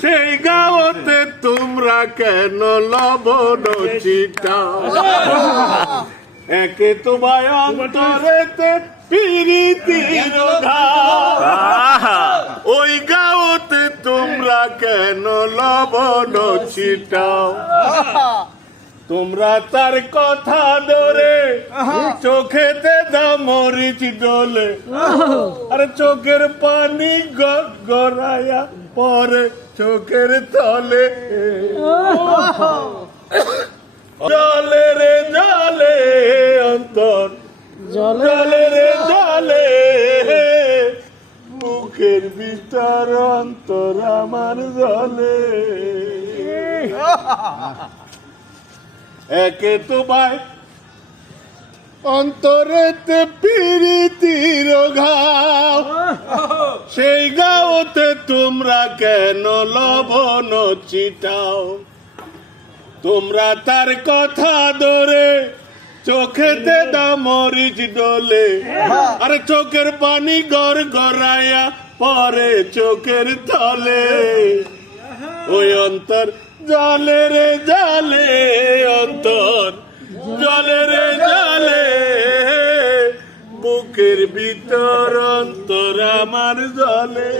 সেই গাঁওতে তোমরা কেন লবণ ছিটাও? একে তোমায় অন্তরেতে প্রীতির ঘাও। ওই গাঁওতে তোমরা কেন লবণ ছিটাও? তোমরা তার কথা ধরে চোখেতে দাও মরিচ ডলে, আরে চোখের পানি গড়াইয়া পরে চোখের তলে। জলে রে জলে অন্তর, জলে রে জলে বুকের ভিতর অন্তর আমার জলে। একে তোমায় অন্তরেতে প্রীতির ঘাও, সেই গাঁওতে তোমরা কেন লবণ ছিটাও? তোমরা তার কথা ধরে চোখেতে দাও মরিচ ডলে, আরে চোখের পানি গড় গড়াইয়া পরে চোখের তলে। ওই অন্তর জলে রে জলে অন্তর, জলে রে জলে বুকের ভিতর অন্তর আমার জলে।